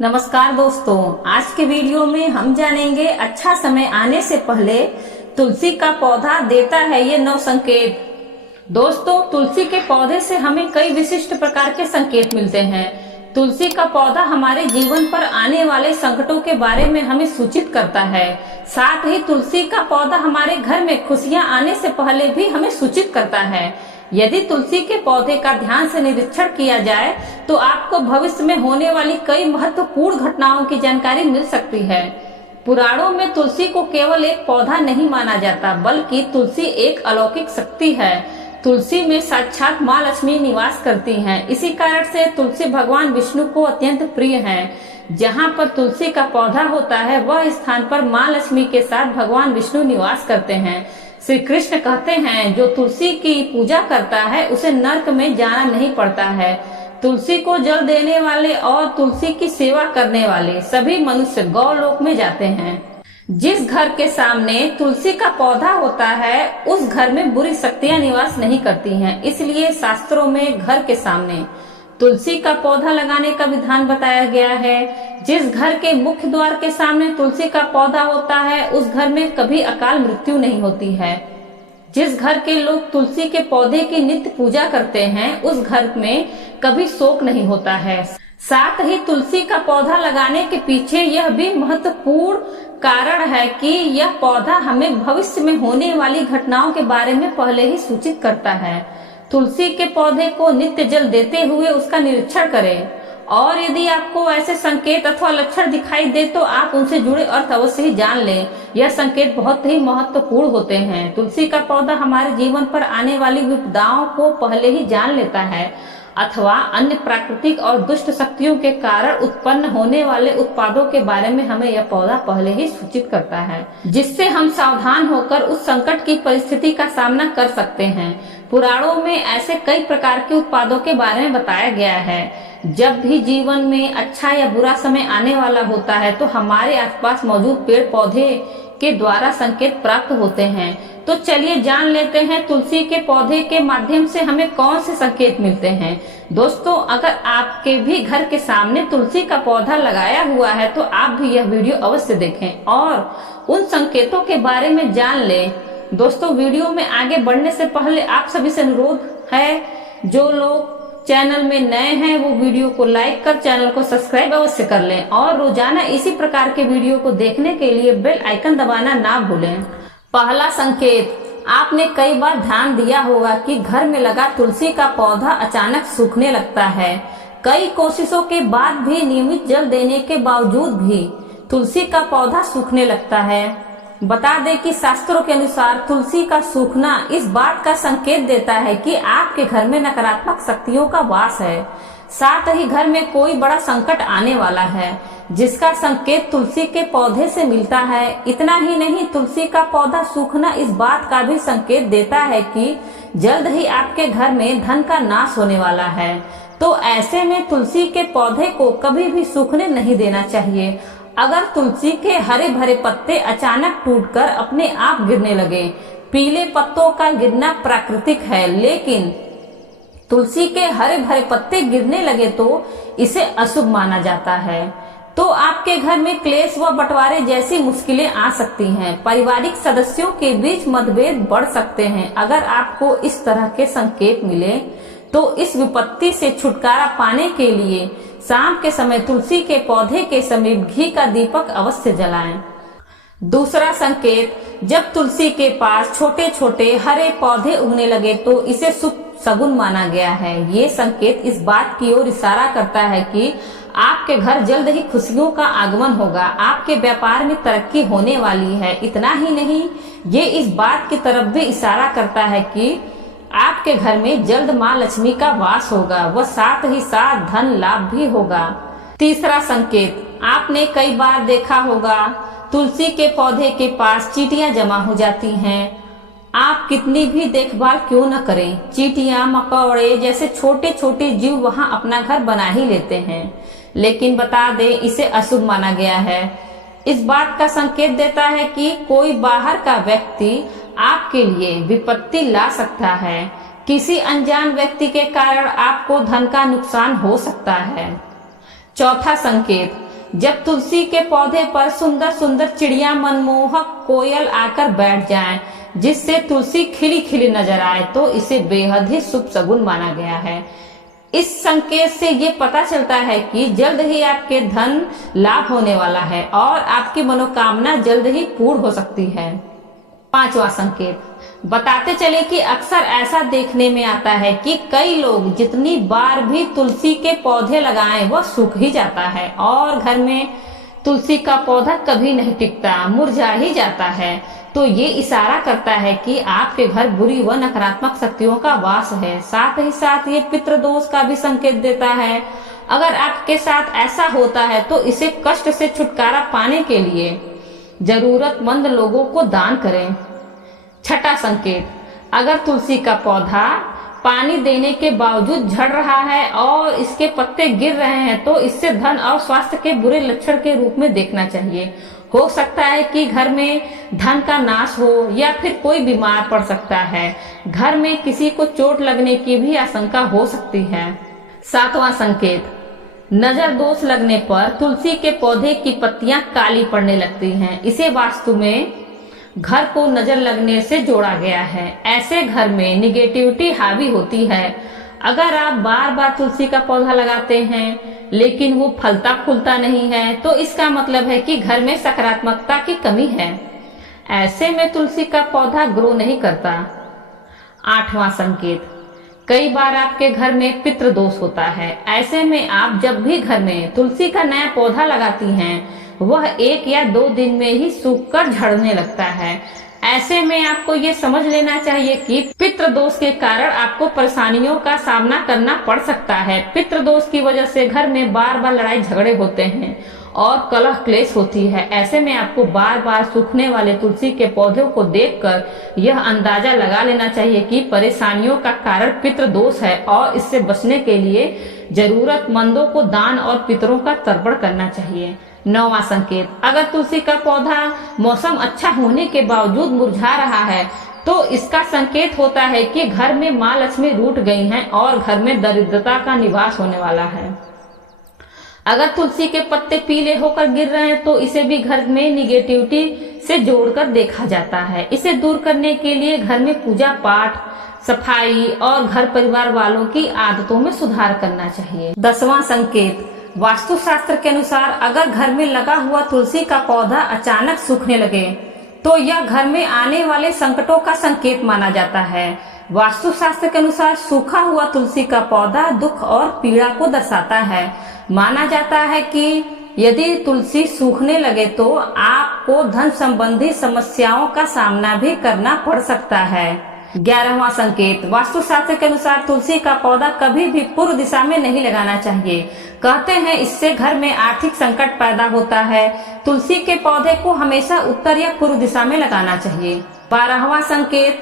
नमस्कार दोस्तों, आज के वीडियो में हम जानेंगे अच्छा समय आने से पहले तुलसी का पौधा देता है ये 9 संकेत। दोस्तों, तुलसी के पौधे से हमें कई विशिष्ट प्रकार के संकेत मिलते हैं। तुलसी का पौधा हमारे जीवन पर आने वाले संकटों के बारे में हमें सूचित करता है। साथ ही तुलसी का पौधा हमारे घर में खुशियां आने से पहले भी हमें सूचित करता है। यदि तुलसी के पौधे का ध्यान से निरीक्षण किया जाए तो आपको भविष्य में होने वाली कई महत्वपूर्ण घटनाओं की जानकारी मिल सकती है। पुराणों में तुलसी को केवल एक पौधा नहीं माना जाता, बल्कि तुलसी एक अलौकिक शक्ति है। तुलसी में साक्षात माँ लक्ष्मी निवास करती हैं। इसी कारण से तुलसी भगवान विष्णु को अत्यंत प्रिय है। जहाँ पर तुलसी का पौधा होता है वह स्थान पर माँ लक्ष्मी के साथ भगवान विष्णु निवास करते हैं। श्री कृष्ण कहते हैं, जो तुलसी की पूजा करता है उसे नरक में जाना नहीं पड़ता है। तुलसी को जल देने वाले और तुलसी की सेवा करने वाले सभी मनुष्य गौलोक में जाते हैं। जिस घर के सामने तुलसी का पौधा होता है उस घर में बुरी शक्तियां निवास नहीं करती हैं। इसलिए शास्त्रों में घर के सामने तुलसी का पौधा लगाने का विधान बताया गया है। जिस घर के मुख्य द्वार के सामने तुलसी का पौधा होता है उस घर में कभी अकाल मृत्यु नहीं होती है। जिस घर के लोग तुलसी के पौधे की नित्य पूजा करते हैं उस घर में कभी शोक नहीं होता है। साथ ही तुलसी का पौधा लगाने के पीछे यह भी महत्वपूर्ण कारण है कि यह पौधा हमें भविष्य में होने वाली घटनाओं के बारे में पहले ही सूचित करता है। तुलसी के पौधे को नित्य जल देते हुए उसका निरीक्षण करें, और यदि आपको ऐसे संकेत अथवा लक्षण दिखाई दे तो आप उनसे जुड़े अर्थ अवश्य ही जान लें। यह संकेत बहुत ही महत्वपूर्ण होते हैं। तुलसी का पौधा हमारे जीवन पर आने वाली विपदाओं को पहले ही जान लेता है अथवा अन्य प्राकृतिक और दुष्ट शक्तियों के कारण उत्पन्न होने वाले उत्पादों के बारे में हमें यह पौधा पहले ही सूचित करता है, जिससे हम सावधान होकर उस संकट की परिस्थिति का सामना कर सकते हैं। पुराणों में ऐसे कई प्रकार के उत्पादों के बारे में बताया गया है। जब भी जीवन में अच्छा या बुरा समय आने वाला होता है तो हमारे आसपास मौजूद पेड़ पौधे के द्वारा संकेत प्राप्त होते हैं। तो चलिए जान लेते हैं तुलसी के पौधे के माध्यम से हमें कौन से संकेत मिलते हैं। दोस्तों, अगर आपके भी घर के सामने तुलसी का पौधा लगाया हुआ है तो आप भी यह वीडियो अवश्य देखें और उन संकेतों के बारे में जान लें। दोस्तों, वीडियो में आगे बढ़ने से पहले आप सभी से अनुरोध है, जो लोग चैनल में नए हैं वो वीडियो को लाइक कर चैनल को सब्सक्राइब अवश्य कर लें और रोजाना इसी प्रकार के वीडियो को देखने के लिए बेल आइकन दबाना ना भूलें। पहला संकेत, आपने कई बार ध्यान दिया होगा कि घर में लगा तुलसी का पौधा अचानक सूखने लगता है। कई कोशिशों के बाद भी नियमित जल देने के बावजूद भी तुलसी का पौधा सूखने लगता है। बता दें कि शास्त्रों के अनुसार तुलसी का सूखना इस बात का संकेत देता है कि आपके घर में नकारात्मक शक्तियों का वास है। साथ ही घर में कोई बड़ा संकट आने वाला है, जिसका संकेत तुलसी के पौधे से मिलता है। इतना ही नहीं, तुलसी का पौधा सूखना इस बात का भी संकेत देता है कि जल्द ही आपके घर में धन का नाश होने वाला है। तो ऐसे में तुलसी के पौधे को कभी भी सूखने नहीं देना चाहिए। अगर तुलसी के हरे भरे पत्ते अचानक टूटकर अपने आप गिरने लगे, पीले पत्तों का गिरना प्राकृतिक है, लेकिन तुलसी के हरे भरे पत्ते गिरने लगे तो इसे अशुभ माना जाता है। तो आपके घर में क्लेश व बंटवारे जैसी मुश्किलें आ सकती हैं। पारिवारिक सदस्यों के बीच मतभेद बढ़ सकते हैं। अगर आपको इस तरह के संकेत मिले तो इस विपत्ति से छुटकारा पाने के लिए शाम के समय तुलसी के पौधे के समीप घी का दीपक अवश्य जलाएं। दूसरा संकेत, जब तुलसी के पास छोटे छोटे हरे पौधे उगने लगे तो इसे शुभ शगुन माना गया है। ये संकेत इस बात की ओर इशारा करता है कि आपके घर जल्द ही खुशियों का आगमन होगा, आपके व्यापार में तरक्की होने वाली है। इतना ही नहीं, ये इस बात की तरफ भी इशारा करता है कि आपके घर में जल्द माँ लक्ष्मी का वास होगा व साथ ही साथ धन लाभ भी होगा। तीसरा संकेत, आपने कई बार देखा होगा तुलसी के पौधे के पास चींटियां जमा हो जाती हैं। आप कितनी भी देखभाल क्यों न करें, चींटियां मकौड़े जैसे छोटे छोटे जीव वहां अपना घर बना ही लेते हैं। लेकिन बता दें, इसे अशुभ माना गया है। इस बात का संकेत देता है कि कोई बाहर का व्यक्ति आपके लिए विपत्ति ला सकता है। किसी अनजान व्यक्ति के कारण आपको धन का नुकसान हो सकता है। चौथा संकेत, जब तुलसी के पौधे पर सुंदर सुंदर चिड़िया, मनमोहक कोयल आकर बैठ जाएं, जिससे तुलसी खिली खिली नजर आए, तो इसे बेहद ही शुभ शगुन माना गया है। इस संकेत से ये पता चलता है कि जल्द ही आपके धन लाभ होने वाला है और आपकी मनोकामना जल्द ही पूर्ण हो सकती है। पांचवा संकेत, बताते चले कि अक्सर ऐसा देखने में आता है कि कई लोग जितनी बार भी तुलसी के पौधे लगाएं वह सूख ही जाता है और घर में तुलसी का पौधा कभी नहीं टिकता, मुरझा ही जाता है। तो ये इशारा करता है कि आपके घर बुरी व नकारात्मक शक्तियों का वास है। साथ ही साथ ये पितृदोष का भी संकेत देता है। अगर आपके साथ ऐसा होता है तो इसे कष्ट से छुटकारा पाने के लिए जरूरतमंद लोगों को दान करें। छठा संकेत, अगर तुलसी का पौधा पानी देने के बावजूद झड़ रहा है और इसके पत्ते गिर रहे हैं, तो इससे धन और स्वास्थ्य के बुरे लक्षण के रूप में देखना चाहिए। हो सकता है कि घर में धन का नाश हो या फिर कोई बीमार पड़ सकता है। घर में किसी को चोट लगने की भी आशंका हो सकती है। सातवां संकेत, नजर दोष लगने पर तुलसी के पौधे की पत्तियां काली पड़ने लगती हैं। इसे वास्तु में घर को नजर लगने से जोड़ा गया है। ऐसे घर में निगेटिविटी हावी होती है। अगर आप बार बार तुलसी का पौधा लगाते हैं लेकिन वो फलता फूलता नहीं है, तो इसका मतलब है कि घर में सकारात्मकता की कमी है। ऐसे में तुलसी का पौधा ग्रो नहीं करता। आठवां संकेत, कई बार आपके घर में पितृदोष होता है। ऐसे में आप जब भी घर में तुलसी का नया पौधा लगाती हैं, वह 1 या 2 दिन में ही सूखकर झड़ने लगता है। ऐसे में आपको ये समझ लेना चाहिए कि पितृदोष के कारण आपको परेशानियों का सामना करना पड़ सकता है। पितृदोष की वजह से घर में बार बार लड़ाई झगड़े होते हैं और कलह क्लेश होती है। ऐसे में आपको बार बार सूखने वाले तुलसी के पौधों को देखकर यह अंदाजा लगा लेना चाहिए कि परेशानियों का कारण पितृदोष है और इससे बचने के लिए जरूरतमंदों को दान और पितरों का तर्पण करना चाहिए। 9वां संकेत, अगर तुलसी का पौधा मौसम अच्छा होने के बावजूद मुरझा रहा है, तो इसका संकेत होता है कि घर में माँ लक्ष्मी रूठ गई हैं और घर में दरिद्रता का निवास होने वाला है। अगर तुलसी के पत्ते पीले होकर गिर रहे हैं, तो इसे भी घर में निगेटिविटी से जोड़कर देखा जाता है। इसे दूर करने के लिए घर में पूजा पाठ, सफाई और घर परिवार वालों की आदतों में सुधार करना चाहिए। 10वां संकेत, वास्तुशास्त्र के अनुसार अगर घर में लगा हुआ तुलसी का पौधा अचानक सूखने लगे, तो यह घर में आने वाले संकटों का संकेत माना जाता है। वास्तुशास्त्र के अनुसार सूखा हुआ तुलसी का पौधा दुख और पीड़ा को दर्शाता है। माना जाता है कि यदि तुलसी सूखने लगे तो आपको धन संबंधी समस्याओं का सामना भी करना पड़ सकता है। 11वां संकेत, वास्तुशास्त्र के अनुसार तुलसी का पौधा कभी भी पूर्व दिशा में नहीं लगाना चाहिए। कहते हैं इससे घर में आर्थिक संकट पैदा होता है। तुलसी के पौधे को हमेशा उत्तर या पूर्व दिशा में लगाना चाहिए। 12वां संकेत,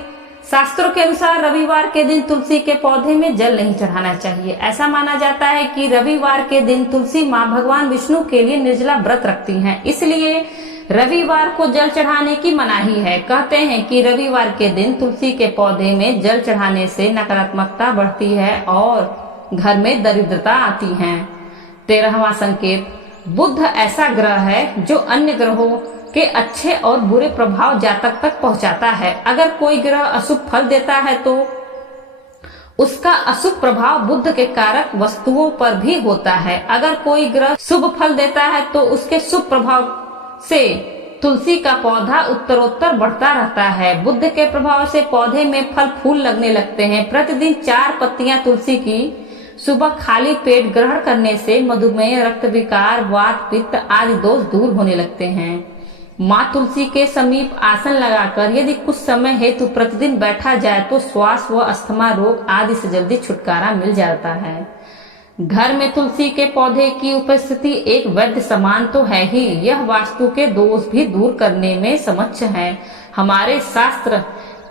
शास्त्रों के अनुसार रविवार के दिन तुलसी के पौधे में जल नहीं चढ़ाना चाहिए। ऐसा माना जाता है कि रविवार के दिन तुलसी माँ भगवान विष्णु के लिए निर्जला व्रत रखती हैं, इसलिए रविवार को जल चढ़ाने की मनाही है। कहते हैं कि रविवार के दिन तुलसी के पौधे में जल चढ़ाने से नकारात्मकता बढ़ती है और घर में दरिद्रता आती है। 13वां संकेत, बुध ऐसा ग्रह है जो अन्य ग्रहों के अच्छे और बुरे प्रभाव जातक तक पहुंचाता है। अगर कोई ग्रह अशुभ फल देता है तो उसका अशुभ प्रभाव बुध के कारक वस्तुओं पर भी होता है। अगर कोई ग्रह शुभ फल देता है तो उसके शुभ प्रभाव से तुलसी का पौधा उत्तरोत्तर बढ़ता रहता है। बुध के प्रभाव से पौधे में फल फूल लगने लगते हैं। प्रतिदिन 4 पत्तियां तुलसी की सुबह खाली पेट ग्रहण करने से मधुमेह, रक्त विकार, वात, पित्त आदि दोष दूर होने लगते हैं। माँ तुलसी के समीप आसन लगाकर यदि कुछ समय हेतु प्रतिदिन बैठा जाए तो श्वास व अस्थमा रोग आदि से जल्दी छुटकारा मिल जाता है। घर में तुलसी के पौधे की उपस्थिति एक वैद्य समान तो है ही, यह वास्तु के दोष भी दूर करने में समक्ष है। हमारे शास्त्र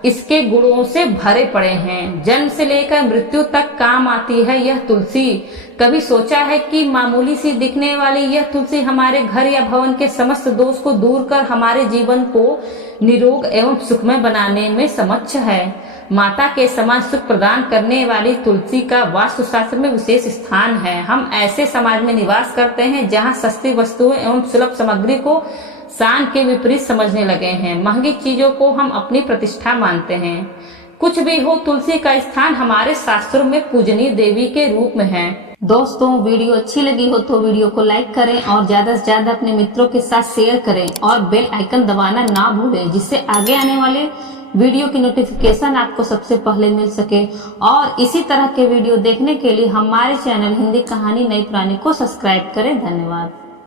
इसके गुणों से भरे पड़े हैं। जन्म से लेकर मृत्यु तक काम आती है यह तुलसी। कभी सोचा है कि मामूली सी दिखने वाली यह तुलसी हमारे घर या भवन के समस्त दोष को दूर कर हमारे जीवन को निरोग एवं सुखमय बनाने में समक्ष है। माता के समान सुख प्रदान करने वाली तुलसी का वास्तुशास्त्र में विशेष स्थान है। हम ऐसे समाज में निवास करते हैं जहां सस्ती वस्तुएं एवं सुलभ सामग्री को शान के विपरीत समझने लगे हैं। महंगी चीजों को हम अपनी प्रतिष्ठा मानते हैं। कुछ भी हो, तुलसी का स्थान हमारे शास्त्रों में पूजनीय देवी के रूप में है। दोस्तों, वीडियो अच्छी लगी हो तो वीडियो को लाइक करें और ज्यादा से ज्यादा अपने मित्रों के साथ शेयर करें और बेल आइकन दबाना ना भूलें, जिससे आगे आने वाले वीडियो की नोटिफिकेशन आपको सबसे पहले मिल सके। और इसी तरह के वीडियो देखने के लिए हमारे चैनल हिंदी कहानी नई पुरानी को सब्सक्राइब करें। धन्यवाद।